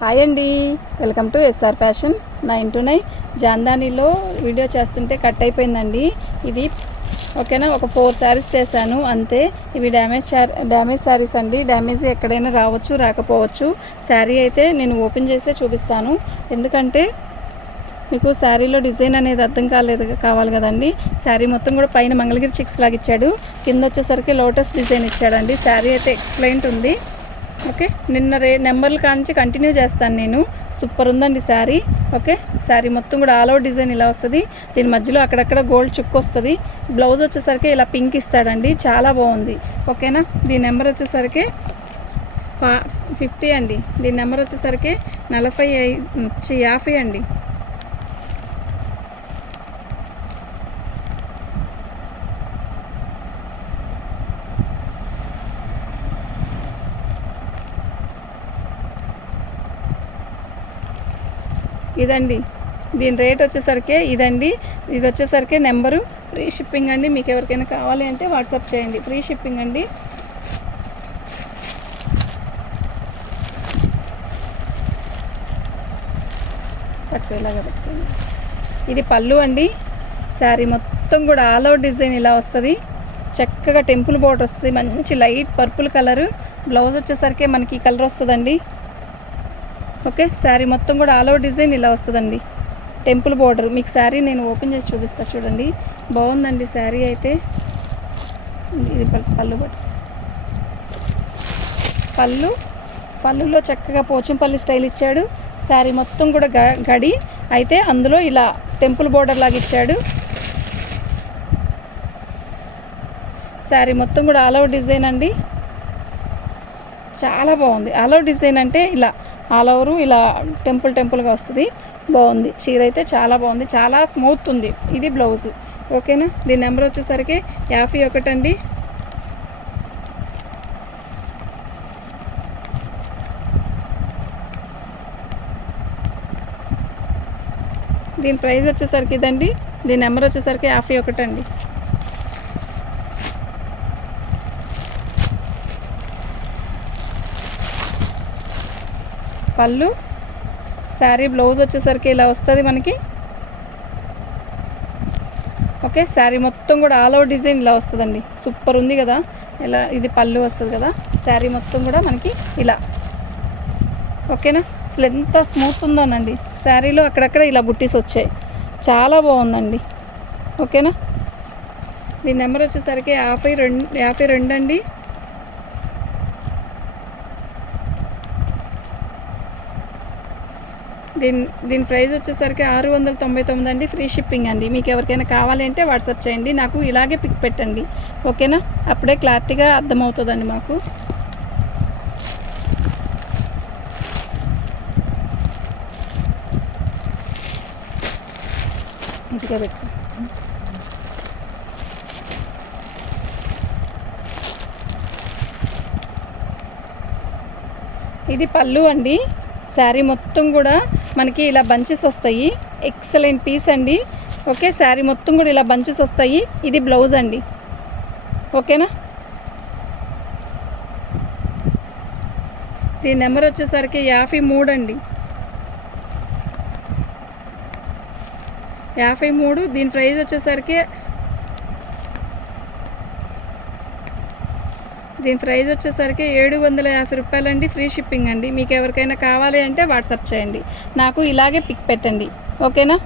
Hi అండి. Welcome to SR fashion nine to nine. జాందానీలో video చేస్తుంటే cut అయిపోయిందండి. ఇది ఓకేనా? ఒక ఫోర్ శారీస్ చేశాను అంతే. ఇవి డ్యామేజ్ డ్యామేజ్ శారీస్ అండి. డ్యామేజ్ ఎక్కడైనా రావచ్చు రాకపోవచ్చు. శారీ అయితే నేను ఓపెన్ చేసే చూపిస్తాను. ఎందుకంటే మీకు శారీలో డిజైన్ అనేది అర్థం కాలేదు కావాలి కదండి. శారీ మొత్తం కూడా పైన మంగళగిరి చిక్స్ లాగా ఇచ్చాడు. కింద వచ్చేసరికి లోటస్ డిజైన్ ఇచ్చాడండి. శారీ అయితే ఎక్స్ప్లెయింట్ ఉంది. ఓకే? నిన్న రే నెంబర్లు కానించి కంటిన్యూ చేస్తాను నేను. సూపర్ ఉందండి శారీ. ఓకే? శారీ మొత్తం కూడా ఆల్ అవుట్ డిజైన్ ఇలా వస్తుంది. దీని మధ్యలో అక్కడక్కడ గోల్డ్ చుక్కు వస్తుంది. బ్లౌజ్ వచ్చేసరికి ఇలా పింక్ ఇస్తాడండి. చాలా బాగుంది. ఓకేనా దీని నెంబర్ వచ్చేసరికి ఫిఫ్టీ అండి. దీని నెంబర్ వచ్చేసరికి నలభై ఐ- యాభై అండి. ఇదండి. దీని రేట్ వచ్చేసరికి ఇదండి. ఇది వచ్చేసరికి నెంబరు. ఫ్రీ షిప్పింగ్ అండి. మీకు ఎవరికైనా కావాలి అంటే వాట్సాప్ చేయండి. ఫ్రీ షిప్పింగ్ అండి. పెట్టుకోండి ఇది పళ్ళు అండి. శారీ మొత్తం కూడా ఆల్ అవుట్ డిజైన్ ఇలా వస్తుంది. చక్కగా టెంపుల్ బోర్డర్ వస్తుంది. మంచి లైట్ పర్పుల్ కలరు. బ్లౌజ్ వచ్చేసరికి మనకి ఈ కలర్ వస్తుందండి. ఓకే శారీ మొత్తం కూడా ఆల్ ఓవర్ డిజైన్ ఇలా వస్తుందండి. టెంపుల్ బోర్డర్ మీకు శారీ నేను ఓపెన్ చేసి చూపిస్తాను చూడండి. బాగుందండి శారీ అయితే. ఇది పళ్ళు బట్ పళ్ళు పళ్ళులో చక్కగా పోచంపల్లి స్టైల్ ఇచ్చాడు. శారీ మొత్తం కూడా గడి. అయితే అందులో ఇలా టెంపుల్ బోర్డర్ లాగా ఇచ్చాడు. శారీ మొత్తం కూడా ఆల్ ఓవర్ డిజైన్ అండి. చాలా బాగుంది. ఆల్ ఓవర్ డిజైన్ అంటే ఇలా ఆల్ ఓవర్ ఇలా టెంపుల్ టెంపుల్గా వస్తుంది. బాగుంది. చీర అయితే చాలా బాగుంది. చాలా స్మూత్ ఉంది. ఇది బ్లౌజ్. ఓకేనా? దీని నెంబర్ వచ్చేసరికి యాభై ఒకటి అండి. దీని ప్రైస్ వచ్చేసరికి ఇదండి. దీని నెంబర్ వచ్చేసరికి యాభై ఒకటండి పళ్ళు. శారీ బ్లౌజ్ వచ్చేసరికి ఇలా వస్తుంది మనకి. ఓకే శారీ మొత్తం కూడా ఆల్ ఓవర్ డిజైన్ ఇలా వస్తుందండి. సూపర్ ఉంది కదా. ఇలా ఇది పళ్ళు వస్తుంది కదా. శారీ మొత్తం కూడా మనకి ఇలా. ఓకేనా? అసలు ఎంత స్మూత్ ఉందోనండి. శారీలో అక్కడక్కడ ఇలా బుట్టీస్ వచ్చాయి. చాలా బాగుందండి. ఓకేనా? దీని నెంబర్ వచ్చేసరికి యాభై రెండు యాభై రెండు అండి. దీని దీని ప్రైస్ వచ్చేసరికి ఆరు వందల తొంభై తొమ్మిది అండి. ఫ్రీ షిప్పింగ్ అండి. మీకు ఎవరికైనా కావాలి అంటే వాట్సాప్ చేయండి. నాకు ఇలాగే పిక్ పెట్టండి. ఓకేనా? అప్పుడే క్లారిటీగా అర్థమవుతుందండి మాకు. ఇంటికే పెట్టుకో ఇది పళ్ళు అండి. శారీ మొత్తం కూడా మనకి ఇలా బంచెస్ వస్తాయి. ఎక్సలెంట్ పీస్ అండి. ఓకే శారీ మొత్తం కూడా ఇలా బంచెస్ వస్తాయి. ఇది బ్లౌజ్ అండి. ఓకేనా దీని నెంబర్ వచ్చేసరికి యాభై మూడు అండి. యాభై మూడు దీని ప్రైస్ వచ్చేసరికి దీని ప్రైస్ వచ్చేసరికి ఏడు వందల యాభై రూపాయలండి ఫ్రీ షిప్పింగ్ అండి. మీకు ఎవరికైనా కావాలి అంటే వాట్సాప్ చేయండి. నాకు ఇలాగే పిక్ పెట్టండి. ఓకేనా?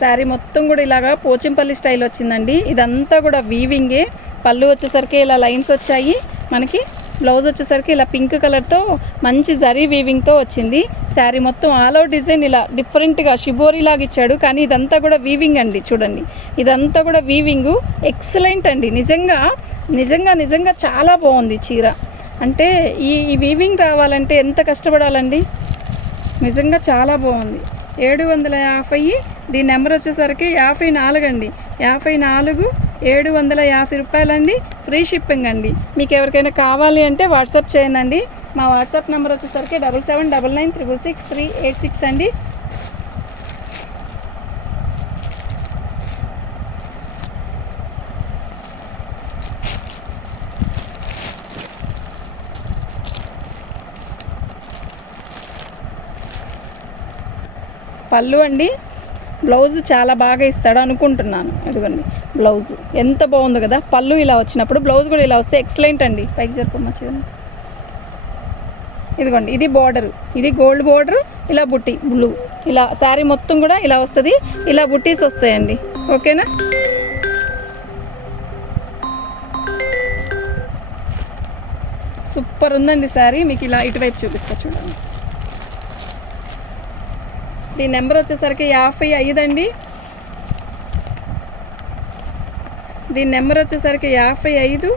శారీ మొత్తం కూడా ఇలాగా పోచంపల్లి స్టైల్ వచ్చిందండి. ఇదంతా కూడా వీవింగే పళ్ళు వచ్చేసరికి ఇలా లైన్స్ వచ్చాయి. మనకి బ్లౌజ్ వచ్చేసరికి ఇలా పింక్ కలర్తో మంచి జరీ వీవింగ్తో వచ్చింది. శారీ మొత్తం ఆల్ అవుట్ డిజైన్ ఇలా డిఫరెంట్గా షిబోరి లాగా ఇచ్చాడు. కానీ ఇదంతా కూడా వీవింగ్ అండి చూడండి. ఇదంతా కూడా వీవింగ్ ఎక్సలెంట్ అండి. నిజంగా నిజంగా నిజంగా చాలా బాగుంది చీర. అంటే ఈ ఈ వీవింగ్ రావాలంటే ఎంత కష్టపడాలండి? నిజంగా చాలా బాగుంది. ఏడు వందల యాభై దీని నెంబర్ వచ్చేసరికి యాభై నాలుగు అండి. యాభై నాలుగు ఏడు వందల యాభై రూపాయలండి. ఫ్రీ షిప్పింగ్ అండి. మీకు ఎవరికైనా కావాలి అంటే వాట్సాప్ చేయండి మా వాట్సాప్ నెంబర్ వచ్చేసరికి double seven double nine triple six three eight six అండి. పళ్ళు అండి. బ్లౌజ్ చాలా బాగా ఇస్తాడు అనుకుంటున్నాను. ఇదిగోండి బ్లౌజ్. ఎంత బాగుంది కదా పళ్ళు ఇలా వచ్చినప్పుడు బ్లౌజ్ కూడా ఇలా వస్తే ఎక్సలెంట్ అండి. పైకి జరపమ్మచ్చింది ఇదిగోండి ఇది బార్డర్ ఇది గోల్డ్ బార్డర్ ఇలా బుట్టి బ్లూ ఇలా శారీ మొత్తం కూడా ఇలా వస్తుంది. ఇలా బుట్టీస్ వస్తాయండి. ఓకేనా? సూపర్ ఉందండి శారీ. మీకు ఇలా ఇటువైపు చూపిస్తా చూడండి. దీని నెంబర్ వచ్చేసరికి యాభై ఐదు అండి. దీని నెంబర్ వచ్చేసరికి యాభై ఐదు.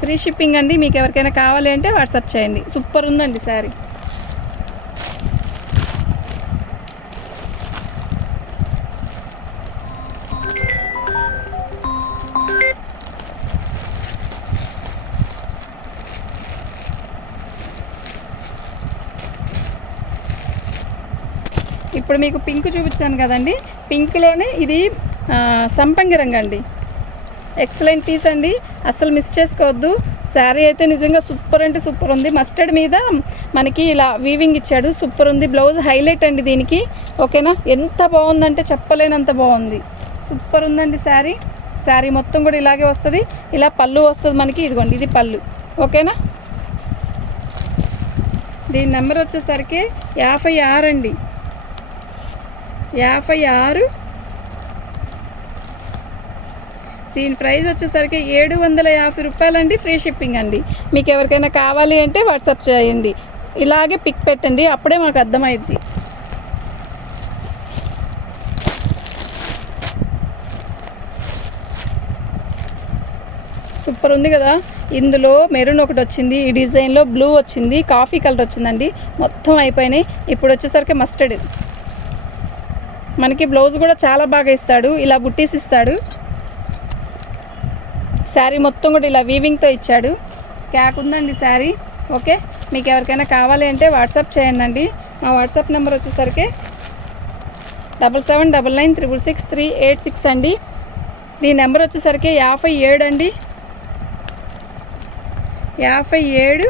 ఫ్రీ షిప్పింగ్ అండి. మీకు ఎవరికైనా కావాలి అంటే వాట్సాప్ చేయండి. సూపర్ ఉందండి శారీ ఇప్పుడు మీకు పింక్ చూపించాను కదండి. పింక్లోనే ఇది సంపంగి రంగు అండి. ఎక్సలెంట్ పీస్ అండి. అసలు మిస్ చేసుకోవద్దు. శారీ అయితే నిజంగా సూపర్ అంటే సూపర్ ఉంది. మస్టర్డ్ మీద మనకి ఇలా వీవింగ్ ఇచ్చాడు. సూపర్ ఉంది. బ్లౌజ్ హైలైట్ అండి దీనికి. ఓకేనా ఎంత బాగుందంటే చెప్పలేనంత బాగుంది. సూపర్ ఉందండి శారీ శారీ మొత్తం కూడా ఇలాగే వస్తుంది. ఇలా పళ్ళు వస్తుంది మనకి. ఇదిగోండి ఇది పళ్ళు. ఓకేనా దీని నెంబర్ వచ్చేసరికి యాభై ఆరు అండి. యాభై ఆరు. దీని ప్రైస్ వచ్చేసరికి ఏడు వందల యాభై రూపాయలండి ఫ్రీ షిప్పింగ్ అండి. మీకు ఎవరికైనా కావాలి అంటే వాట్సాప్ చేయండి. ఇలాగే పిక్ పెట్టండి అప్పుడే మాకు అర్థమైద్ది. సూపర్ ఉంది కదా? ఇందులో మెరూన్ ఒకటి వచ్చింది ఈ డిజైన్లో బ్లూ వచ్చింది కాఫీ కలర్ వచ్చిందండి. మొత్తం అయిపోయినాయి. ఇప్పుడు వచ్చేసరికి మస్టర్డ్. మనకి బ్లౌజ్ కూడా చాలా బాగా ఇస్తాడు. ఇలా బుట్టీస్ ఇస్తాడు. శారీ మొత్తం కూడా ఇలా వీవింగ్తో ఇచ్చాడు. క్యాక్ ఉందండి శారీ. ఓకే? మీకు ఎవరికైనా కావాలి అంటే వాట్సాప్ చేయండి అండి మా వాట్సాప్ నెంబర్ వచ్చేసరికి double seven double nine triple six three eight six అండి. దీని నెంబర్ వచ్చేసరికి యాభై ఏడు అండి. యాభై ఏడు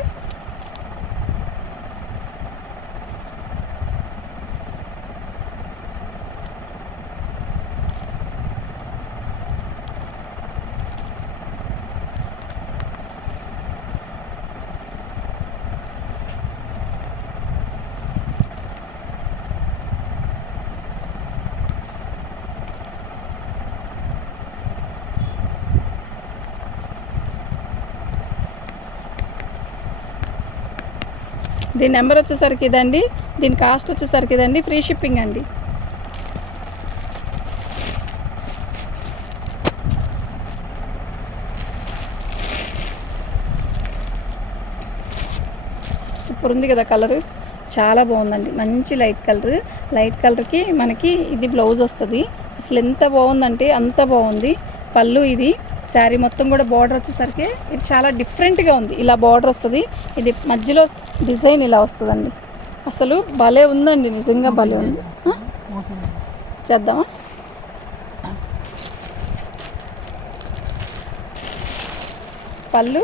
దీని నెంబర్ వచ్చేసరికి ఇదండి. దీని కాస్ట్ వచ్చేసరికి ఇదండి. ఫ్రీ షిప్పింగ్ అండి. సూపర్ ఉంది కదా కలర్. చాలా బాగుందండి. మంచి లైట్ కలర్. లైట్ కలర్కి మనకి ఇది బ్లౌజ్ వస్తుంది. అసలు ఎంత బాగుందంటే అంత బాగుంది. పళ్ళు ఇది. శారీ మొత్తం కూడా బార్డర్ వచ్చేసరికి ఇది చాలా డిఫరెంట్గా ఉంది. ఇలా బార్డర్ వస్తుంది. ఇది మధ్యలో డిజైన్ ఇలా వస్తుందండి. అసలు భలే ఉందండి. నిజంగా భలే ఉంది. చేద్దామా? పళ్ళు?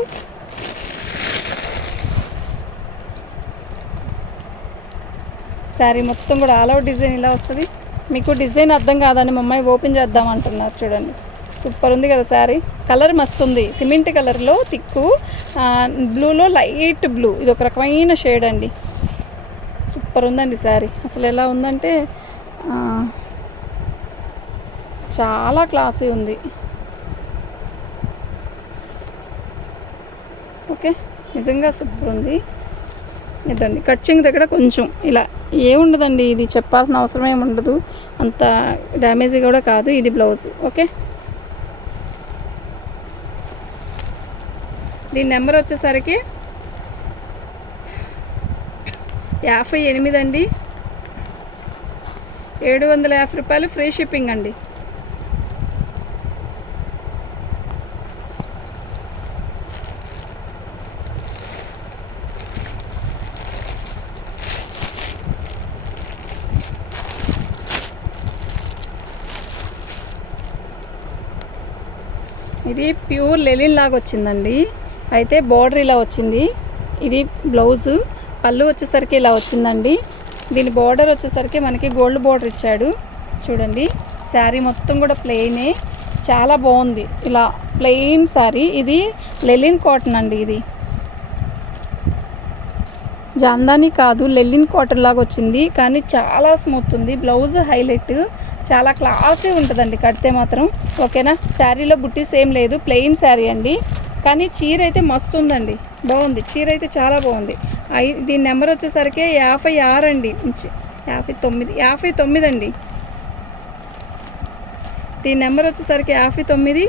శారీ మొత్తం కూడా ఆల్ అవుట్ డిజైన్ ఇలా వస్తుంది. మీకు డిజైన్ అర్థం కాదని మా అమ్మాయి ఓపెన్ చేద్దాం అంటున్నారు. చూడండి. సూపర్ ఉంది కదా శారీ. కలర్ మస్తు ఉంది సిమెంట్ కలర్లో తిక్కు బ్లూలో లైట్ బ్లూ. ఇది ఒక రకమైన షేడ్ అండి. సూపర్ ఉందండి శారీ. అసలు ఎలా ఉందంటే చాలా క్లాసీ ఉంది. ఓకే నిజంగా సూపర్ ఉంది. ఇదండి. కట్చింగ్ దగ్గర కొంచెం ఇలా ఏముండదండి. ఇది చెప్పాల్సిన అవసరం ఏమి ఉండదు అంత డ్యామేజ్ కూడా కాదు. ఇది బ్లౌజ్. ఓకే? దీని నెంబర్ వచ్చేసరికి యాభై ఎనిమిది అండి. ఏడు వందల యాభై రూపాయలు ఫ్రీ షిప్పింగ్ అండి. ఇది ప్యూర్ లెలిన్ లాగా వచ్చిందండి. అయితే బోర్డర్ ఇలా వచ్చింది. ఇది బ్లౌజు పళ్ళు వచ్చేసరికి ఇలా వచ్చిందండి. దీని బోర్డర్ వచ్చేసరికి మనకి గోల్డ్ బోర్డర్ ఇచ్చాడు. చూడండి శారీ మొత్తం కూడా ప్లెయినే చాలా బాగుంది. ఇలా ప్లెయిన్ శారీ. ఇది లెలిన్ కాటన్ అండి ఇది. జాందాని కాదు లెల్లిన్ కాటన్ లాగా వచ్చింది. కానీ చాలా స్మూత్ ఉంది. బ్లౌజ్ హైలైట్ చాలా క్లాసీ ఉంటుందండి. కడితే మాత్రం. ఓకేనా? శారీలో బుట్టీస్ ఏం లేదు. ప్లెయిన్ శారీ అండి. కానీ చీర అయితే మస్తు ఉందండి బాగుంది. చీర అయితే చాలా బాగుంది. ఐ దీని నెంబర్ వచ్చేసరికి యాభై ఆరు అండి యాభై తొమ్మిది యాభై తొమ్మిది అండి దీని నెంబర్ వచ్చేసరికి యాభై తొమ్మిది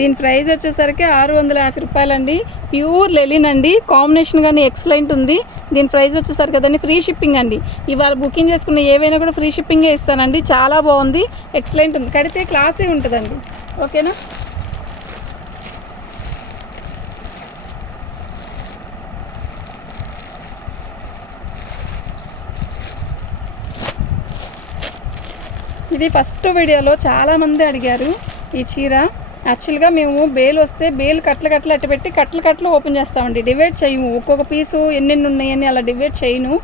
దీని ప్రైస్ వచ్చేసరికి ఆరు వందల యాభై రూపాయలండి. ప్యూర్ లెలిన్ అండి. కాంబినేషన్ కానీ ఎక్సలెంట్ ఉంది. దీని ప్రైస్ వచ్చేసరికి కదండి ఫ్రీ షిప్పింగ్ అండి. ఇవాళ బుకింగ్ చేసుకున్న ఏవైనా కూడా ఫ్రీ షిప్పింగే ఇస్తానండి. చాలా బాగుంది. ఎక్సలెంట్ ఉంది. కడితే క్లాసీ ఉంటుందండి. ఓకేనా? ఇది ఫస్ట్ వీడియోలో చాలామంది అడిగారు ఈ చీర. యాక్చువల్గా మేము బేల్ వస్తే బేల్ కట్ల కట్టలు అట్టు పెట్టి కట్ల కట్టలు ఓపెన్ చేస్తామండి. డివైడ్ చేయము. ఒక్కొక్క పీసు ఎన్నెన్ని ఉన్నాయని అలా డివైడ్ చేయను.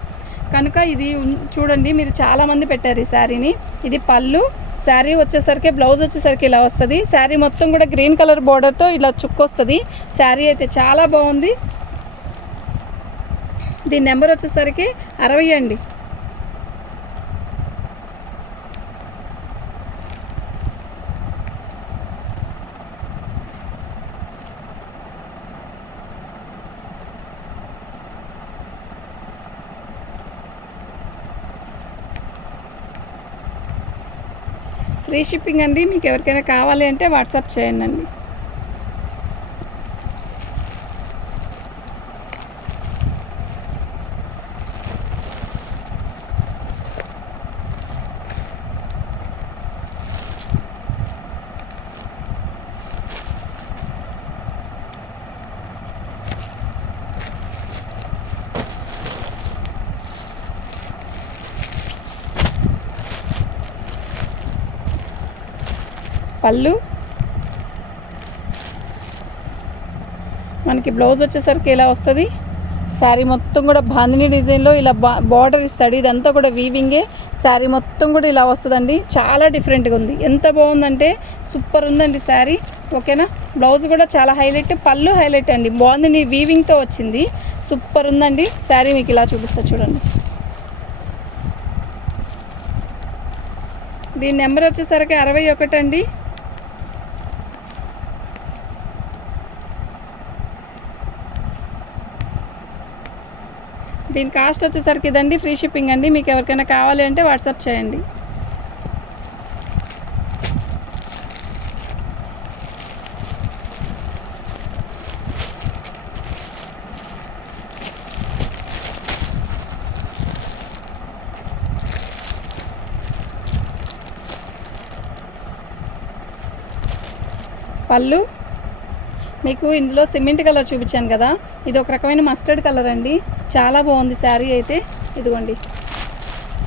కనుక ఇది చూడండి మీరు చాలామంది పెట్టారు ఈ శారీని. ఇది పళ్ళు. శారీ వచ్చేసరికి బ్లౌజ్ వచ్చేసరికి ఇలా వస్తుంది. శారీ మొత్తం కూడా గ్రీన్ కలర్ బార్డర్తో ఇలా చుక్కొస్తుంది. శారీ అయితే చాలా బాగుంది. దీని నెంబర్ వచ్చేసరికి అరవై అండి. ఫ్రీ షిప్పింగ్ అండి. మీకు ఎవరికైనా కావాలి అంటే వాట్సాప్ చేయండి పళ్ళు మనకి బ్లౌజ్ వచ్చేసరికి ఇలా వస్తుంది? శారీ మొత్తం కూడా బాందిని డిజైన్లో ఇలా బా బార్డర్ ఇస్తాడు. ఇదంతా కూడా వీవింగే శారీ మొత్తం కూడా ఇలా వస్తుందండి. చాలా డిఫరెంట్గా ఉంది. ఎంత బాగుందంటే సూపర్ ఉందండి శారీ. ఓకేనా? బ్లౌజ్ కూడా చాలా హైలైట్ పళ్ళు హైలైట్ అండి. బాగుంది వీవింగ్తో వచ్చింది. సూపర్ ఉందండి. శారీ మీకు ఇలా చూపిస్తా చూడండి. దీని నెంబర్ వచ్చేసరికి అరవై ఒకటండి. దీని కాస్ట్ వచ్చేసరికి ఇదండి ఫ్రీ షిప్పింగ్ అండి. మీకు ఎవరికైనా కావాలి అంటే వాట్సాప్ చేయండి. పళ్ళు మీకు ఇందులో సిమెంట్ కలర్ చూపించాను కదా. ఇది ఒక రకమైన మస్టర్డ్ కలర్ అండి. చాలా బాగుంది శారీ అయితే. ఇదిగోండి.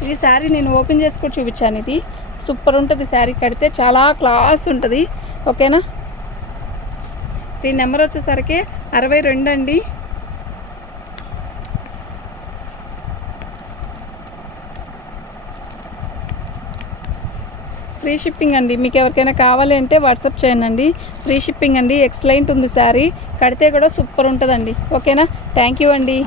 ఇది శారీ నేను ఓపెన్ చేసి కూడా చూపించాను ఇది. సూపర్ ఉంటుంది శారీ కడితే చాలా క్లాస్ ఉంటుంది. ఓకేనా? దీని నెంబర్ వచ్చేసరికి అరవై రెండు అండి. ఫ్రీ షిప్పింగ్ అండి. మీకు ఎవరికైనా కావాలి అంటే వాట్సాప్ చేయండి ఫ్రీ షిప్పింగ్ అండి. ఎక్సలెంట్ ఉంది శారీ. కడితే కూడా సూపర్ ఉంటుందండి. ఓకేనా? థ్యాంక్ యూ అండి.